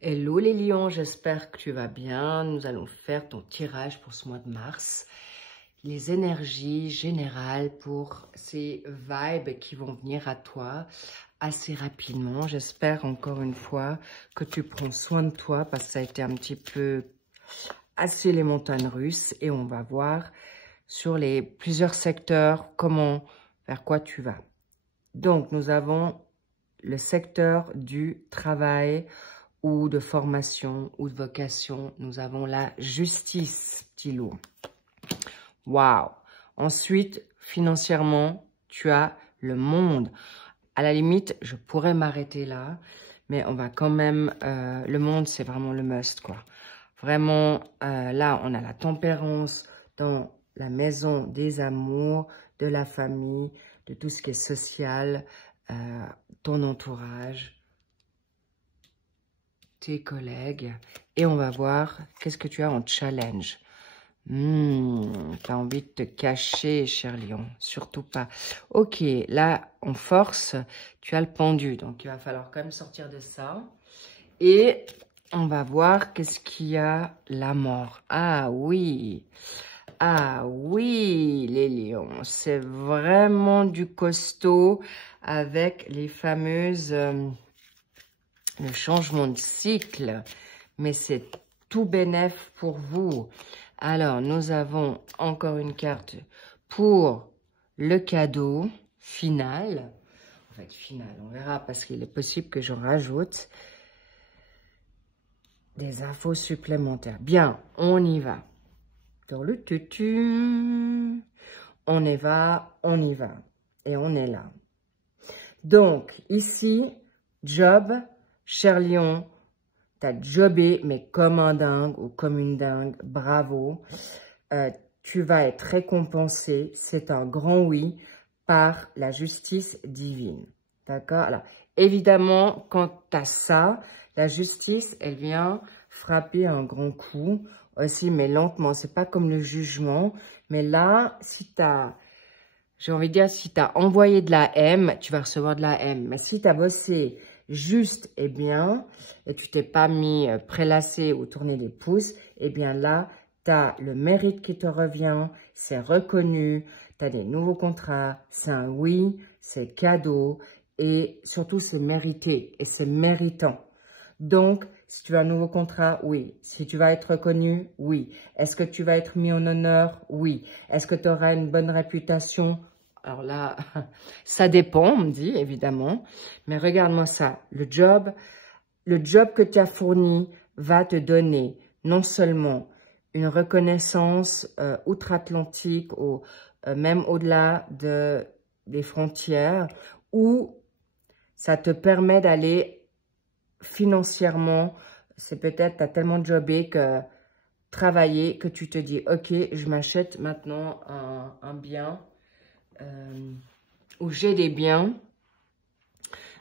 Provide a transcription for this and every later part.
Hello les lions, j'espère que tu vas bien. Nous allons faire ton tirage pour ce mois de mars. Les énergies générales pour ces vibes qui vont venir à toi assez rapidement. J'espère encore une fois que tu prends soin de toi parce que ça a été un petit peu assez les montagnes russes. Et on va voir sur les plusieurs secteurs vers quoi tu vas. Donc nous avons le secteur du travail, ou de formation, ou de vocation. Nous avons la justice, Tilo. Waouh! Ensuite, financièrement, tu as le monde. À la limite, je pourrais m'arrêter là, mais on va quand même... le monde, c'est vraiment le must, quoi. Vraiment, là, on a la tempérance dans la maison des amours, de la famille, de tout ce qui est social, ton entourage, tes collègues, et on va voir qu'est-ce que tu as en challenge. Tu as envie de te cacher, cher lion, surtout pas. Ok, là, en force, tu as le pendu, donc il va falloir quand même sortir de ça. Et on va voir qu'est-ce qu'il y a, la mort. Ah oui, les lions, c'est vraiment du costaud avec les fameuses... le changement de cycle, mais c'est tout bénef pour vous. Alors, nous avons encore une carte pour le cadeau final. En fait, final, on verra parce qu'il est possible que j'en rajoute des infos supplémentaires. Bien, on y va. Dans le tutu, on y va. Et on est là. Donc, ici, job, cher lion, t'as jobé, mais comme un dingue ou comme une dingue, bravo. Tu vas être récompensé, c'est un grand oui, par la justice divine. D'accord? Alors, évidemment, quand t'as ça, la justice, elle vient frapper un grand coup aussi, mais lentement. C'est pas comme le jugement. Mais là, si t'as... J'ai envie de dire, si tu as envoyé de la M, tu vas recevoir de la M. Mais si tu as bossé juste et bien, et tu t'es pas mis prélassé ou tourné les pouces, eh bien là, tu as le mérite qui te revient, c'est reconnu, tu as des nouveaux contrats, c'est un oui, c'est cadeau, et surtout c'est mérité, et c'est méritant. Donc, si tu as un nouveau contrat, oui. Si tu vas être reconnu, oui. Est-ce que tu vas être mis en honneur? Oui. Est-ce que tu auras une bonne réputation? Alors là, ça dépend, on me dit, évidemment. Mais regarde-moi ça. Le job que tu as fourni va te donner non seulement une reconnaissance outre-Atlantique ou même au-delà des frontières, où ça te permet d'aller financièrement, c'est peut-être, tu as tellement jobé que travailler, que tu te dis, ok, je m'achète maintenant un bien, ou j'ai des biens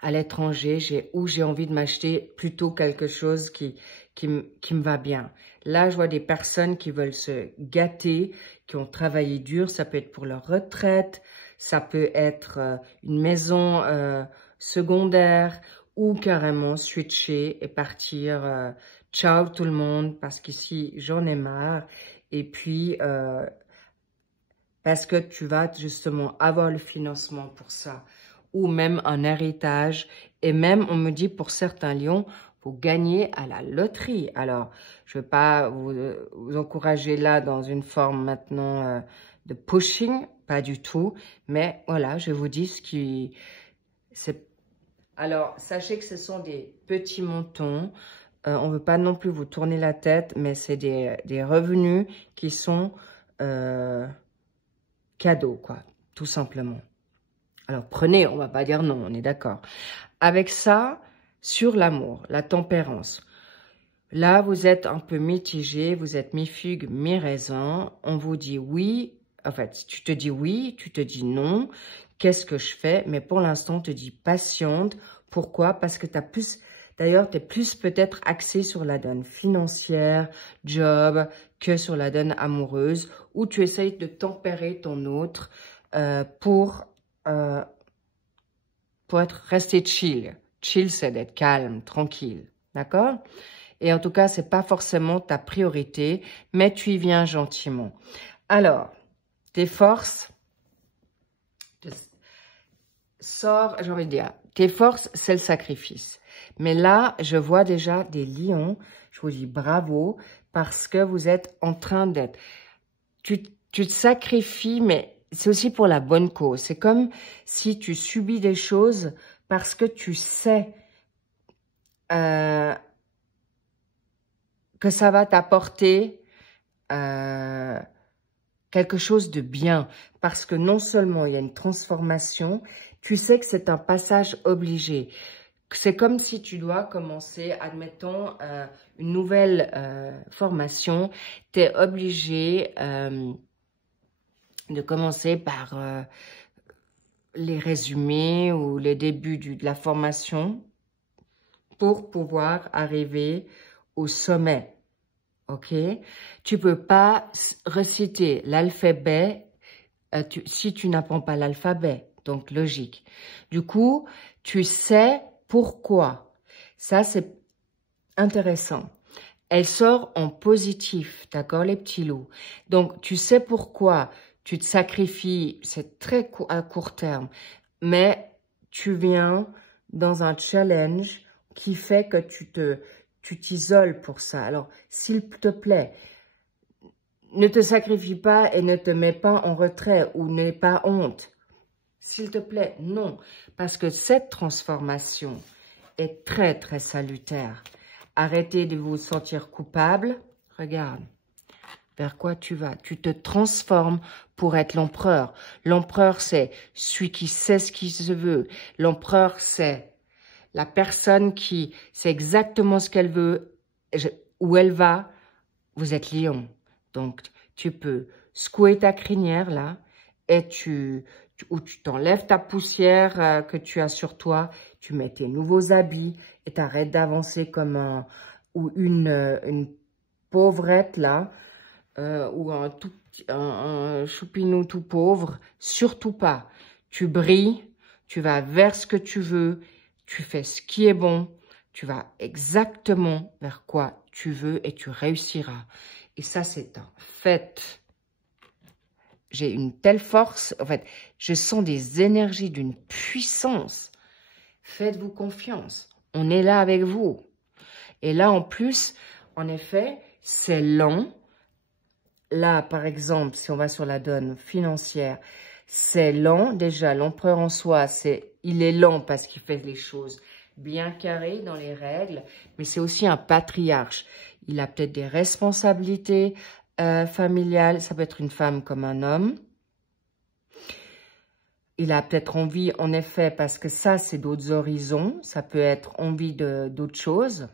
à l'étranger, ou j'ai envie de m'acheter plutôt quelque chose qui me va bien. Là, je vois des personnes qui veulent se gâter, qui ont travaillé dur, ça peut être pour leur retraite, ça peut être une maison secondaire, ou carrément switcher et partir, ciao tout le monde, parce qu'ici, j'en ai marre. Et puis, parce que tu vas justement avoir le financement pour ça, ou même un héritage. Et même, on me dit, pour certains lions, vous gagnez à la loterie. Alors, je ne veux pas vous encourager là dans une forme maintenant de pushing, pas du tout. Mais voilà, je vous dis ce qui... Alors, sachez que ce sont des petits montants. On ne veut pas non plus vous tourner la tête, mais c'est des revenus qui sont cadeaux, quoi, tout simplement. Alors, prenez, on ne va pas dire non, on est d'accord. Avec ça, sur l'amour, la tempérance. Là, vous êtes un peu mitigé, vous êtes mi-figue, mi-raisin. On vous dit oui, en fait, tu te dis oui, tu te dis non. Qu'est-ce que je fais? Mais pour l'instant, on te dit patiente. Pourquoi? Parce que tu as plus... D'ailleurs, tu es plus peut-être axé sur la donne financière, job, que sur la donne amoureuse, où tu essayes de tempérer ton autre pour être resté chill. Chill, c'est d'être calme, tranquille. D'accord? Et en tout cas, c'est pas forcément ta priorité, mais tu y viens gentiment. Alors, tes forces, sors, j'ai envie de dire, tes forces, c'est le sacrifice. Mais là, je vois déjà des lions. Je vous dis bravo parce que vous êtes en train d'être... Tu te sacrifies, mais c'est aussi pour la bonne cause. C'est comme si tu subis des choses parce que tu sais que ça va t'apporter quelque chose de bien. Parce que non seulement il y a une transformation, tu sais que c'est un passage obligé. C'est comme si tu dois commencer, admettons, une nouvelle formation. Tu es obligé de commencer par les résumés ou les débuts de la formation pour pouvoir arriver au sommet. Ok? Tu peux pas reciter l'alphabet si tu n'apprends pas l'alphabet. Donc, logique. Du coup, tu sais pourquoi. Ça, c'est intéressant. Elle sort en positif, d'accord, les petits loups. Donc, tu sais pourquoi tu te sacrifies, c'est très à court terme, mais tu viens dans un challenge qui fait que tu t'isoles pour ça. Alors, s'il te plaît, ne te sacrifie pas et ne te mets pas en retrait ou n'aie pas honte. S'il te plaît, non. Parce que cette transformation est très, très salutaire. Arrêtez de vous sentir coupable. Regarde, vers quoi tu vas? Tu te transformes pour être l'empereur. L'empereur, c'est celui qui sait ce qu'il se veut. L'empereur, c'est la personne qui sait exactement ce qu'elle veut, où elle va. Vous êtes lion. Donc, tu peux secouer ta crinière, là, et tu t'enlèves ta poussière que tu as sur toi, tu mets tes nouveaux habits et t'arrêtes d'avancer comme une pauvrette, là, ou un choupinou tout pauvre. Surtout pas. Tu brilles, tu vas vers ce que tu veux, tu fais ce qui est bon, tu vas exactement vers quoi tu veux et tu réussiras. Et ça, c'est un fait. J'ai une telle force. En fait, je sens des énergies d'une puissance. Faites-vous confiance. On est là avec vous. Et là, en plus, en effet, c'est lent. Là, par exemple, si on va sur la donne financière, c'est lent. Déjà, l'empereur en soi, il est lent parce qu'il fait les choses bien carrées dans les règles. Mais c'est aussi un patriarche. Il a peut-être des responsabilités familiales. Ça peut être une femme comme un homme. Il a peut-être envie, en effet, parce que ça, c'est d'autres horizons. Ça peut être envie d'autres choses.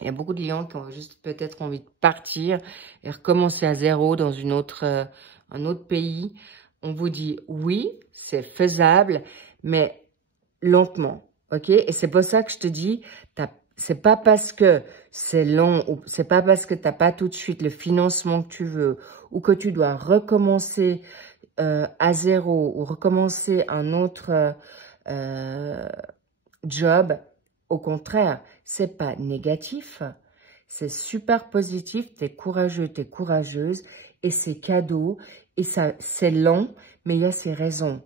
Il y a beaucoup de lions qui ont juste peut-être envie de partir et recommencer à zéro dans un autre pays. On vous dit oui, c'est faisable, mais lentement. Ok? Et c'est pour ça que je te dis, c'est pas parce que c'est long, ou c'est pas parce que t'as pas tout de suite le financement que tu veux, ou que tu dois recommencer à zéro, ou recommencer un autre job. Au contraire, c'est pas négatif, c'est super positif, t'es courageux, t'es courageuse, et c'est cadeau, et ça, c'est lent, mais il y a ses raisons.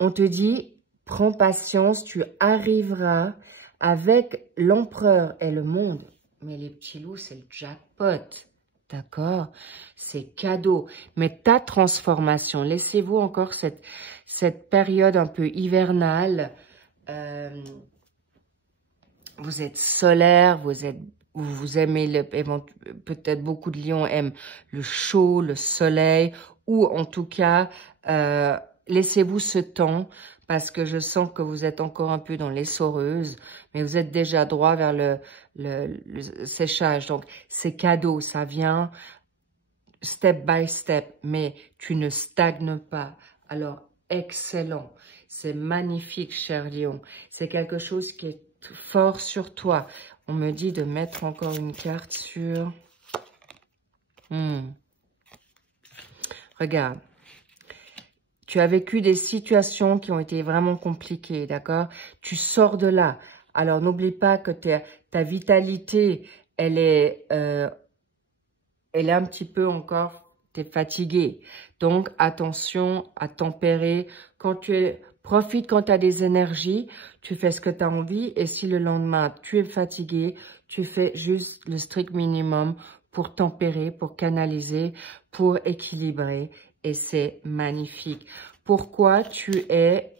On te dit, prends patience, tu arriveras avec l'empereur et le monde. Mais les petits loups, c'est le jackpot, d'accord? C'est cadeau. Mais ta transformation, laissez-vous encore cette période un peu hivernale. Vous êtes solaire, vous aimez, peut-être beaucoup de lions aiment le chaud, le soleil, ou en tout cas... laissez-vous ce temps parce que je sens que vous êtes encore un peu dans l'essoreuse, mais vous êtes déjà droit vers le séchage. Donc, c'est cadeau, ça vient step by step, mais tu ne stagnes pas. Alors, excellent. C'est magnifique, cher lion. C'est quelque chose qui est fort sur toi. On me dit de mettre encore une carte sur... Regarde. Tu as vécu des situations qui ont été vraiment compliquées, d'accord? Tu sors de là. Alors, n'oublie pas que ta vitalité, elle est un petit peu encore, tu es fatigué. Donc, attention à tempérer. Profite quand tu as des énergies, tu fais ce que tu as envie. Et si le lendemain, tu es fatigué, tu fais juste le strict minimum pour tempérer, pour canaliser, pour équilibrer. Et c'est magnifique. Pourquoi tu es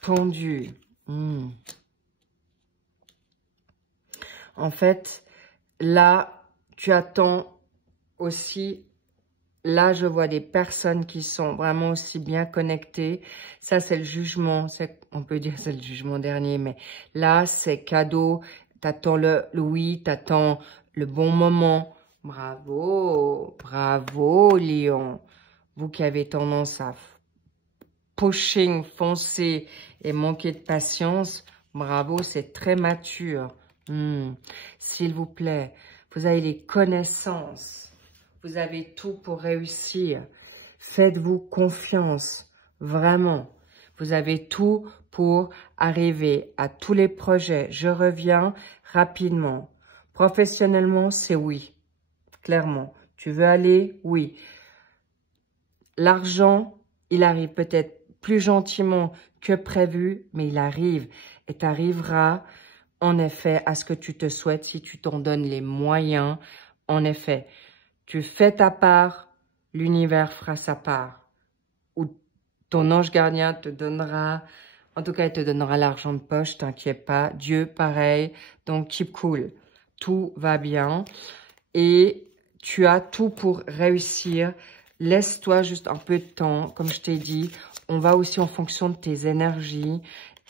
tendu? En fait, là, tu attends aussi. Là, je vois des personnes qui sont vraiment aussi bien connectées. Ça, c'est le jugement. On peut dire c'est le jugement dernier, mais là, c'est cadeau. T'attends le oui, t'attends le bon moment. Bravo, bravo, Lion. Vous qui avez tendance à pushing, foncer et manquer de patience, bravo, c'est très mature. S'il vous plaît, vous avez les connaissances. Vous avez tout pour réussir. Faites-vous confiance, vraiment. Vous avez tout pour arriver à tous les projets. Je reviens rapidement. Professionnellement, c'est oui. Clairement. Tu veux aller? Oui. L'argent, il arrive peut-être plus gentiment que prévu, mais il arrive. Et tu arriveras, en effet, à ce que tu te souhaites si tu t'en donnes les moyens. En effet, tu fais ta part, l'univers fera sa part. Ou ton ange gardien te donnera, en tout cas, il te donnera l'argent de poche, t'inquiète pas. Dieu, pareil. Donc, keep cool. Tout va bien. Et tu as tout pour réussir. Laisse-toi juste un peu de temps. Comme je t'ai dit, on va aussi en fonction de tes énergies.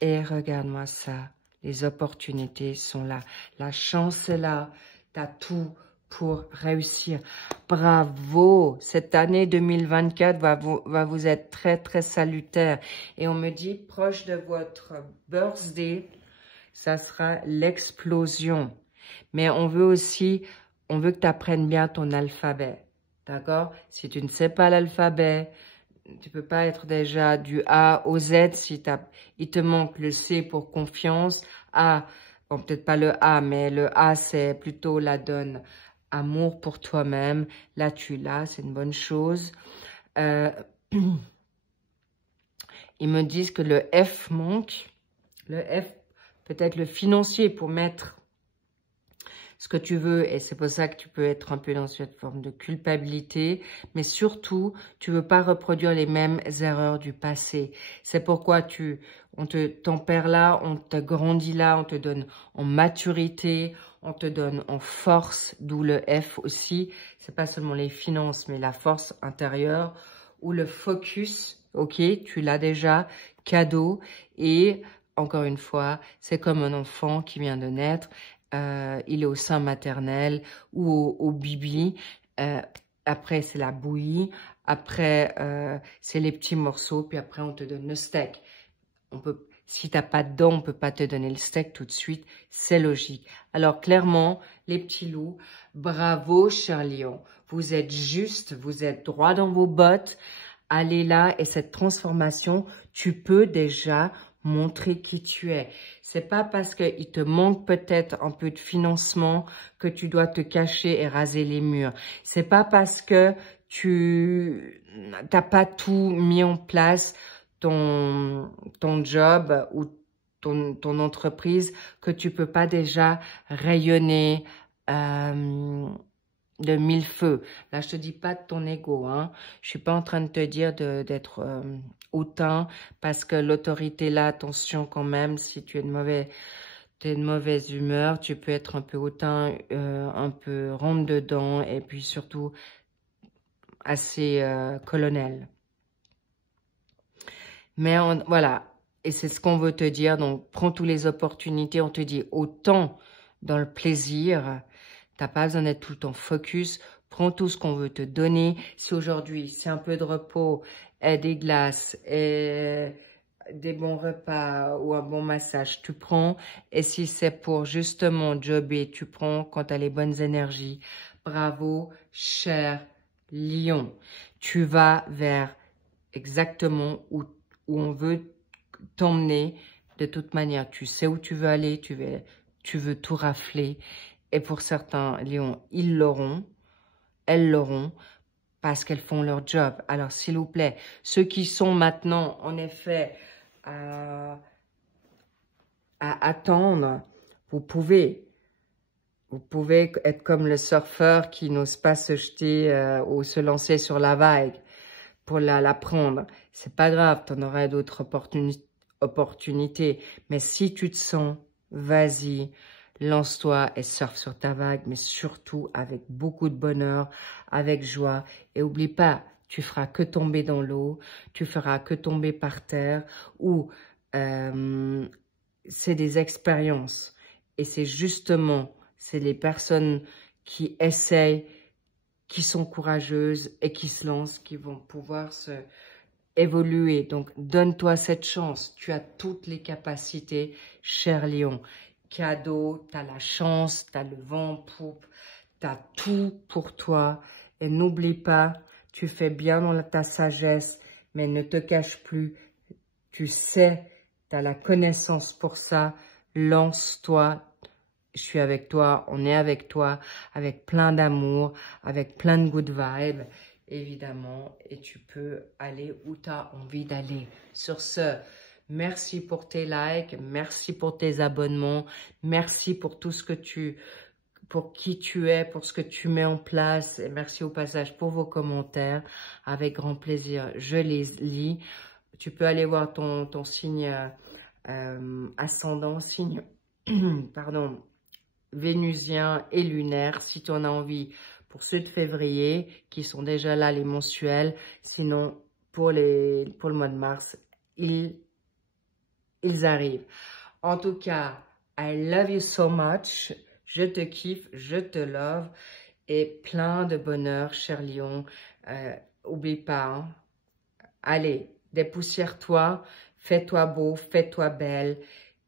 Et regarde-moi ça. Les opportunités sont là. La chance est là. Tu as tout pour réussir. Bravo! Cette année 2024 va vous être très, très salutaire. Et on me dit, proche de votre birthday, ça sera l'explosion. Mais on veut que tu apprennes bien ton alphabet. D'accord? Si tu ne sais pas l'alphabet, tu peux pas être déjà du A au Z. Si il te manque le C pour confiance. A, bon, peut-être pas le A, mais le A, c'est plutôt la donne. Amour pour toi-même. Là, tu l'as, c'est une bonne chose. Ils me disent que le F manque. Le F, peut-être le financier pour mettre ce que tu veux, et c'est pour ça que tu peux être un peu dans cette forme de culpabilité, mais surtout, tu veux pas reproduire les mêmes erreurs du passé. C'est pourquoi on te tempère là, on te grandit là, on te donne en maturité, on te donne en force, d'où le F aussi. C'est pas seulement les finances, mais la force intérieure, ou le focus, ok, tu l'as déjà, cadeau, et encore une fois, c'est comme un enfant qui vient de naître. Il est au sein maternel ou au bibi. Après, c'est la bouillie. Après, c'est les petits morceaux. Puis après, on te donne le steak. Si tu n'as pas de dents, on ne peut pas te donner le steak tout de suite. C'est logique. Alors, clairement, les petits loups, bravo, cher lion. Vous êtes juste, vous êtes droit dans vos bottes. Allez là et cette transformation, tu peux déjà montrer qui tu es. C'est pas parce qu'il te manque peut-être un peu de financement que tu dois te cacher et raser les murs. C'est pas parce que tu n'as pas tout mis en place, ton job ou ton entreprise, que tu peux pas déjà rayonner de mille feux. Là, je te dis pas de ton ego, hein. Je suis pas en train de te dire d'être hautain, parce que l'autorité là, attention quand même, si tu es de mauvaise humeur, tu peux être un peu hautain, un peu rentre dedans, et puis surtout assez colonel. Mais voilà, et c'est ce qu'on veut te dire, donc prends toutes les opportunités, on te dit autant dans le plaisir. T'as pas besoin d'être tout le temps focus. Prends tout ce qu'on veut te donner. Si aujourd'hui, c'est un peu de repos, et des glaces, et des bons repas ou un bon massage, tu prends. Et si c'est pour justement jobber, tu prends quand tu as les bonnes énergies. Bravo, cher lion. Tu vas vers exactement où on veut t'emmener. De toute manière, tu sais où tu veux aller, tu veux tout rafler. Et pour certains lions, ils l'auront, elles l'auront, parce qu'elles font leur job. Alors, s'il vous plaît, ceux qui sont maintenant, en effet, à attendre, vous pouvez être comme le surfeur qui n'ose pas se jeter ou se lancer sur la vague pour la prendre. C'est pas grave, tu en auras d'autres opportunités. Mais si tu te sens, vas-y, lance-toi et surfe sur ta vague, mais surtout avec beaucoup de bonheur, avec joie. Et oublie pas, tu feras que tomber dans l'eau, tu feras que tomber par terre, ou c'est des expériences. Et c'est justement, c'est les personnes qui essayent, qui sont courageuses et qui se lancent, qui vont pouvoir évoluer. Donc, donne-toi cette chance. Tu as toutes les capacités, cher lion. Cadeau, tu as la chance, tu as le vent en poupe, tu as tout pour toi. Et n'oublie pas, tu fais bien dans ta sagesse, mais ne te cache plus. Tu sais, tu as la connaissance pour ça. Lance-toi. Je suis avec toi, on est avec toi, avec plein d'amour, avec plein de good vibes, évidemment. Et tu peux aller où tu as envie d'aller. Sur ce, merci pour tes likes, merci pour tes abonnements, merci pour tout ce que pour qui tu es, pour ce que tu mets en place. Et merci au passage pour vos commentaires. Avec grand plaisir, je les lis. Tu peux aller voir ton signe ascendant, signe, pardon, vénusien et lunaire, si tu en as envie pour ceux de février, qui sont déjà là, les mensuels. Sinon, pour le mois de mars, ils arrivent. En tout cas, I love you so much. Je te kiffe, je te love. Et plein de bonheur, cher lion. Oublie pas, hein. Allez, dépoussière-toi, fais-toi beau, fais-toi belle.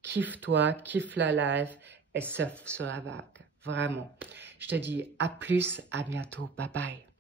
Kiffe-toi, kiffe la life. Et surfe sur la vague. Vraiment. Je te dis à plus, à bientôt. Bye bye.